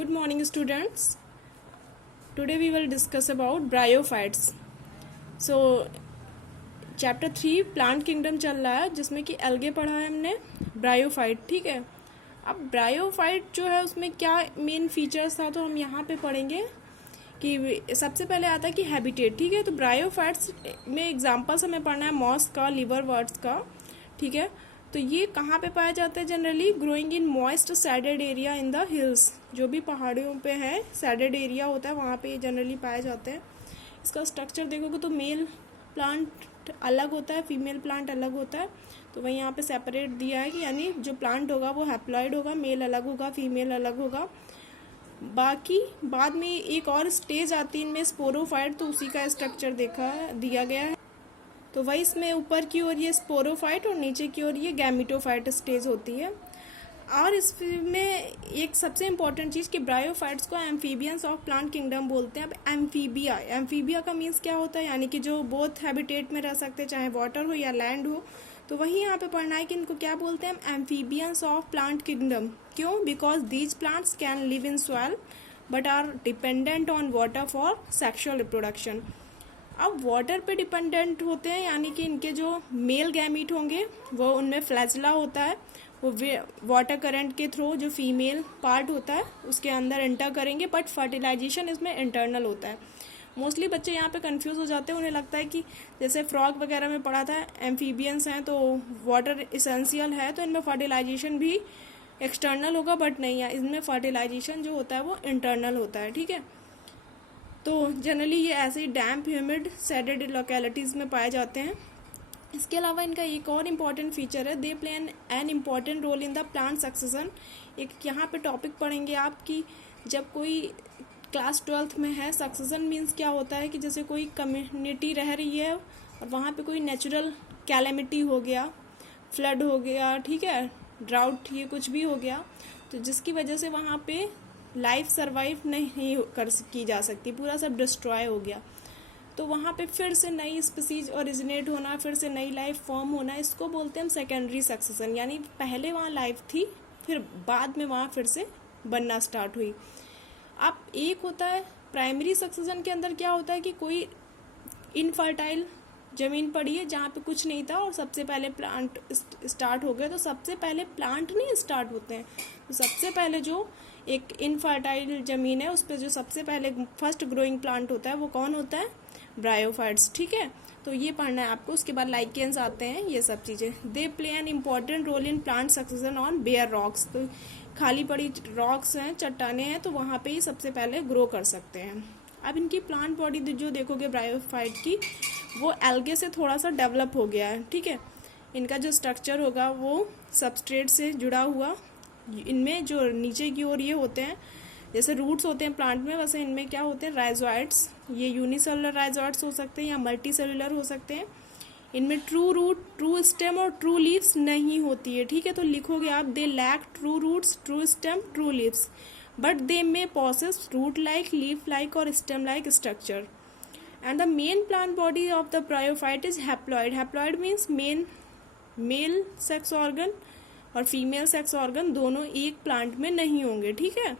Good morning, students. Today we will discuss about bryophytes. So, chapter 3 plant kingdom चल रहा है जिसमें कि एल्गे पढ़ा है हमने ब्रायोफाइट. ठीक है. अब ब्रायोफाइट जो है उसमें क्या मेन फीचर्स था तो हम यहाँ पे पढ़ेंगे कि सबसे पहले आता है कि हैबिटेट. ठीक है. तो ब्रायोफाइट्स में एग्जांपल्स हमें पढ़ना है मॉस का, लिवरवर्ट्स का. ठीक है. तो ये कहाँ पे पाए जाते हैं generally? Growing in moist shaded area in the hills. जो भी पहाड़ियों पे है सैडेड एरिया होता है वहाँ पे जनरली पाए जाते हैं. इसका स्ट्रक्चर देखोगे तो मेल प्लांट अलग होता है, फीमेल प्लांट अलग होता है. तो वही यहाँ पे सेपरेट दिया है कि यानी जो प्लांट होगा वो हैप्लॉइड होगा, मेल अलग होगा, फीमेल अलग होगा. बाकी बाद में एक और स्टेज आती है इनमें स्पोरोफाइट, तो उसी का स्ट्रक्चर दिया गया है. तो वही इसमें ऊपर की ओर ये स्पोरोफाइट और नीचे की ओर ये गैमिटोफाइट स्टेज होती है. और इसमें एक सबसे इम्पॉर्टेंट चीज़ कि ब्रायोफाइट्स को एम्फीबियंस ऑफ प्लांट किंगडम बोलते हैं. अब एम्फीबिया का मीन्स क्या होता है? यानी कि जो बोथ हैबिटेट में रह सकते हैं, चाहे वाटर हो या लैंड हो. तो वही यहाँ पे पढ़ना है कि इनको क्या बोलते हैं? Amphibians of plant kingdom. क्यों? Because these plants can live in soil but are dependent on water for sexual reproduction. अब वाटर पे डिपेंडेंट होते हैं यानी कि इनके जो मेल गैमीट होंगे वो उनमें फ्लैजला होता है, वो वाटर करंट के थ्रू जो फीमेल पार्ट होता है उसके अंदर एंटर करेंगे. बट फर्टिलाइजेशन इसमें इंटरनल होता है. मोस्टली बच्चे यहाँ पे कंफ्यूज हो जाते हैं. उन्हें लगता है कि जैसे फ्रॉग वगैरह में पढ़ा था एम्फीबियंस हैं तो वाटर इसेंशियल है तो इनमें फर्टिलाइजेशन भी एक्सटर्नल होगा, बट नहीं है. इनमें फर्टिलाइजेशन जो होता है वो इंटरनल होता है. ठीक है. तो जनरली ये ऐसे ही डैम्प, ह्यूमिड, सैडेड लोकेलिटीज़ में पाए जाते हैं. इसके अलावा इनका एक और इम्पॉर्टेंट फीचर है, they play an important role in the plant succession. एक यहाँ पे टॉपिक पढ़ेंगे आप कि जब कोई क्लास 12th में है, सक्सेशन मीन्स क्या होता है कि जैसे कोई कम्युनिटी रह रही है और वहाँ पे कोई नेचुरल कैलेमिटी हो गया, फ्लड हो गया, ठीक है, ड्राउट, ये कुछ भी हो गया, तो जिसकी वजह से वहाँ पे लाइफ सर्वाइव नहीं की जा सकती, पूरा सब डिस्ट्रॉय हो गया. तो वहाँ पे फिर से नई स्पीसीज ओरिजिनेट होना, फिर से नई लाइफ फॉर्म होना, इसको बोलते हैं हम सेकेंडरी सक्सेशन. यानी पहले वहाँ लाइफ थी फिर बाद में वहाँ फिर से बनना स्टार्ट हुई. अब एक होता है प्राइमरी सक्सेशन के अंदर क्या होता है कि कोई इनफर्टाइल ज़मीन पड़ी है जहाँ पे कुछ नहीं था और सबसे पहले प्लांट स्टार्ट हो गए. तो सबसे पहले प्लांट नहीं स्टार्ट होते हैं. तो सबसे पहले जो एक इनफर्टाइल ज़मीन है उस पर जो सबसे पहले फर्स्ट ग्रोइंग प्लांट होता है वो कौन होता है? ब्रायोफाइट्स. ठीक है. तो ये पढ़ना है आपको. उसके बाद लाइकेंस आते हैं, ये सब चीज़ें. They play an important role in plant succession on bare rocks. तो खाली पड़ी रॉक्स हैं, चट्टाने हैं, तो वहाँ पे ही सबसे पहले ग्रो कर सकते हैं. अब इनकी प्लांट बॉडी जो देखोगे ब्रायोफाइट की, वो एल्गे से थोड़ा सा डेवलप हो गया है. ठीक है. इनका जो स्ट्रक्चर होगा वो सबस्ट्रेट से जुड़ा हुआ, इनमें जो नीचे की ओर ये होते हैं जैसे रूट्स होते हैं प्लांट में, वैसे इनमें क्या होते हैं? राइजोइड्स. ये यूनिसेलुलर राइजोइड्स हो सकते हैं या मल्टी सेलुलर हो सकते हैं. इनमें ट्रू रूट, ट्रू स्टेम और ट्रू लीव्स नहीं होती है. ठीक है. तो लिखोगे आप, they lack true roots, true stem, true leaves, but they may possess root like, leaf like और stem like structure. And the main plant body of the bryophyte is haploid. Haploid means male sex organ और female sex organ दोनों एक plant में नहीं होंगे. ठीक है.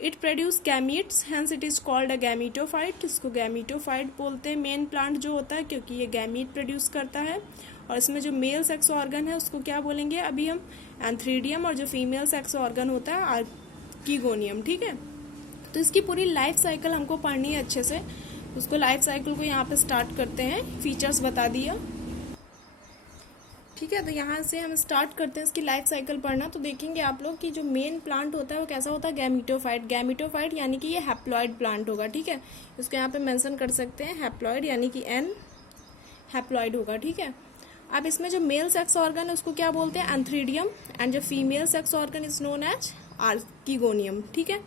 It produce gametes, hence it is called a gametophyte. इसको gametophyte बोलते हैं मेन प्लांट जो होता है, क्योंकि ये गैमीट प्रोड्यूस करता है. और इसमें जो मेल सेक्स ऑर्गन है उसको क्या बोलेंगे अभी हम? एंथ्रीडियम. और जो फीमेल सेक्स ऑर्गन होता है आर्कीगोनियम. ठीक है. तो इसकी पूरी लाइफ साइकिल हमको पढ़नी है अच्छे से. उसको लाइफ साइकिल को यहाँ पे स्टार्ट करते हैं. फीचर्स बता दिया. ठीक है. तो यहाँ से हम स्टार्ट करते हैं इसकी लाइफ साइकिल पढ़ना. तो देखेंगे आप लोग कि जो मेन प्लांट होता है वो कैसा होता है? गैमीटोफाइट. गैमीटोफाइट यानी कि ये हैप्लॉइड प्लांट होगा. ठीक है. इसको यहाँ पे मेंशन कर सकते हैं हैप्लॉइड, यानी कि एन हैप्लॉइड होगा. ठीक है. अब इसमें जो मेल सेक्स ऑर्गन है उसको क्या बोलते हैं? एंथ्रीडियम. एंड जो female sex organ is known as archegonium. ठीक है.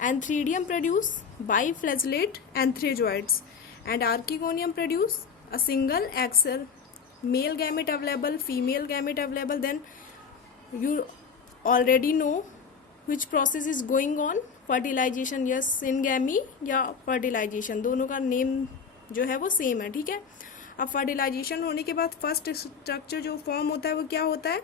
Antheridium produce biflagellate antherozoids and archegonium produce a single egg cell male gamete available, female gamete available. Then you already know which process is going on. fertilization, yes, syngamy या fertilization, दोनों का name जो है वो same है. ठीक है. अब फर्टिलाइजेशन होने के बाद फर्स्ट स्ट्रक्चर जो फॉर्म होता है वो क्या होता है?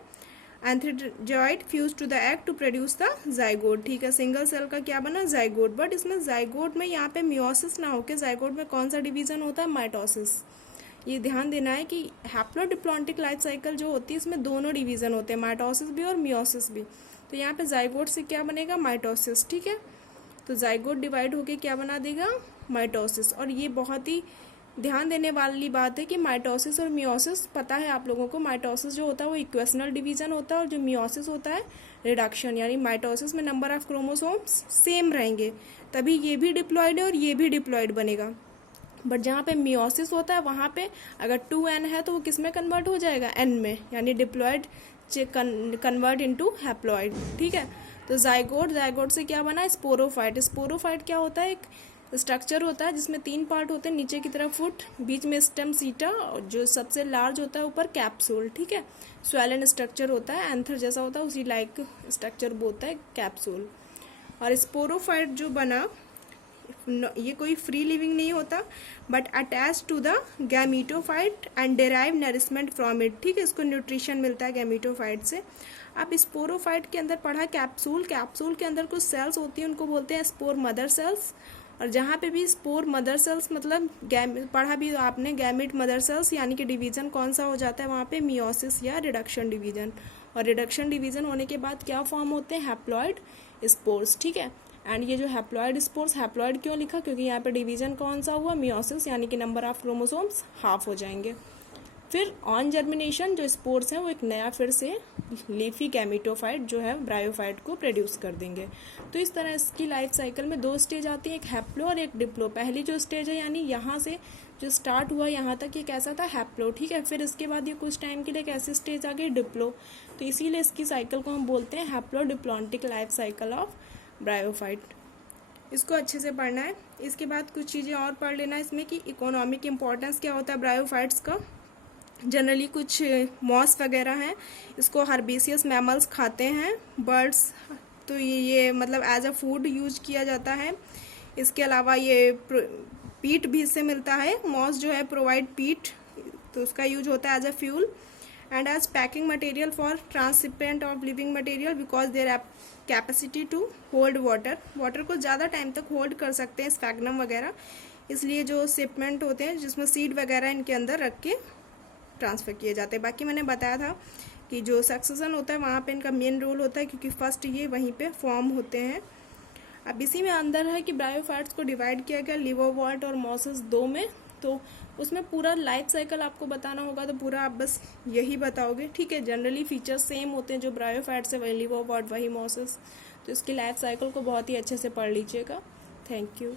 Antherozoid fuse to the egg to produce the zygote. ठीक है, सिंगल सेल का क्या बना, जाइगोट। बट इसमें जाइगोट में यहाँ पे मियोसिस ना होके जाइगोट में कौन सा डिवीजन होता है, माइटोसिस। ये ध्यान देना है कि हैप्लोडिप्लॉन्टिक लाइफ साइकिल जो होती है इसमें दोनों डिवीजन होते हैं, माइटोसिस भी और मियोसिस भी। तो यहाँ पे जाइगोट से क्या बनेगा, माइटोसिस। ठीक है, तो जाइगोट डिवाइड होके क्या बना देगा, माइटोसिस। और ये बहुत ही ध्यान देने वाली बात है कि माइटोसिस और मियोसिस, पता है आप लोगों को, माइटोसिस जो होता है वो इक्वेशनल डिवीजन होता है और जो मियोसिस होता है रिडक्शन। यानी माइटोसिस में नंबर ऑफ क्रोमोसोम्स सेम रहेंगे, तभी ये भी डिप्लॉयड है और ये भी डिप्लॉयड बनेगा। बट जहाँ पे मियोसिस होता है वहाँ पे अगर 2n है तो वो किस में कन्वर्ट हो जाएगा, n में, यानी डिप्लॉयड कन्वर्ट इनटू हैप्लॉयड। ठीक है, तो जाइगोट से क्या बना, स्पोरोफाइट। स्पोरोफाइट क्या होता है, एक स्ट्रक्चर होता है जिसमें 3 पार्ट होते हैं, नीचे की तरफ फुट, बीच में स्टेम सीटा, और जो सबसे लार्ज होता है ऊपर कैप्सूल। ठीक है, स्वेलन स्ट्रक्चर होता है, एंथर जैसा होता है, उसी लाइक स्ट्रक्चर बोलता है कैप्सूल। और स्पोरोफाइट जो बना ये कोई फ्री लिविंग नहीं होता, but attach to the gametophyte and derive nourishment from it. ठीक है, इसको न्यूट्रिशन मिलता है गैमीटोफाइट से। अब स्पोरोफाइट के अंदर पढ़ा कैप्सूल, कैप्सूल के अंदर कुछ सेल्स होती हैं, उनको बोलते हैं स्पोर मदर सेल्स। और जहाँ पे भी स्पोर मदर सेल्स मतलब पढ़ा भी आपने गैमिट मदर सेल्स, यानी कि डिवीजन कौन सा हो जाता है वहाँ पे, मियोसिस या रिडक्शन डिवीजन। और रिडक्शन डिवीजन होने के बाद क्या फॉर्म होते हैं, हैप्लॉइड स्पोर्स। ठीक है, एंड ये जो हैप्लॉइड स्पोर्स, हैप्लॉइड क्यों लिखा, क्योंकि यहाँ पे डिवीजन कौन सा हुआ, मियोसिस, यानी कि नंबर ऑफ क्रोमोसोम्स हाफ हो जाएंगे। फिर ऑन जर्मिनेशन जो स्पोर्स हैं वो एक नया फिर से लीफी गैमीटोफाइट जो है ब्रायोफाइट को प्रोड्यूस कर देंगे। तो इस तरह इसकी लाइफ साइकिल में 2 स्टेज आती है, एक हैप्लो और एक डिप्लो। पहली जो स्टेज है यानी यहाँ से जो स्टार्ट हुआ यहाँ तक, ये कैसा था, हैप्लो। ठीक है, फिर इसके बाद ये कुछ टाइम के लिए कैसे स्टेज आ गई, डिप्लो। तो इसीलिए इसकी साइकिल को हम बोलते हैं haplo diplontic life cycle of bryophyte. इसको अच्छे से पढ़ना है। इसके बाद कुछ चीज़ें और पढ़ लेना है इसमें कि इकोनॉमिक इम्पोर्टेंस क्या होता है ब्रायोफाइट्स का। जनरली कुछ मॉस वगैरह हैं, इसको हर्बेसियस मैमल्स खाते हैं, बर्ड्स, तो ये मतलब एज अ फूड यूज किया जाता है। इसके अलावा ये पीट भी इससे मिलता है, मॉस जो है प्रोवाइड पीट, तो उसका यूज होता है as a fuel and as packing material for transshipment of living material because their capacity to hold water को ज़्यादा टाइम तक होल्ड कर सकते हैं स्फैग्नम वगैरह, इसलिए जो शिपमेंट होते हैं जिसमें सीड वगैरह इनके अंदर रख के ट्रांसफ़र किए जाते हैं। बाकी मैंने बताया था कि जो सक्सेशन होता है वहाँ पे इनका मेन रोल होता है, क्योंकि फर्स्ट ये वहीं पे फॉर्म होते हैं। अब इसी में अंदर है कि ब्रायोफाइट्स को डिवाइड किया गया लिवोवॉल्ट और मॉसेस 2 में, तो उसमें पूरा लाइफ साइकिल आपको बताना होगा, तो पूरा आप बस यही बताओगे। ठीक है, जनरली फीचर्स सेम होते हैं, जो ब्रायोफाइट्स है वही लिवोवॉल्ट वही मॉसेस, तो इसकी लाइफ साइकिल को बहुत ही अच्छे से पढ़ लीजिएगा। Thank you.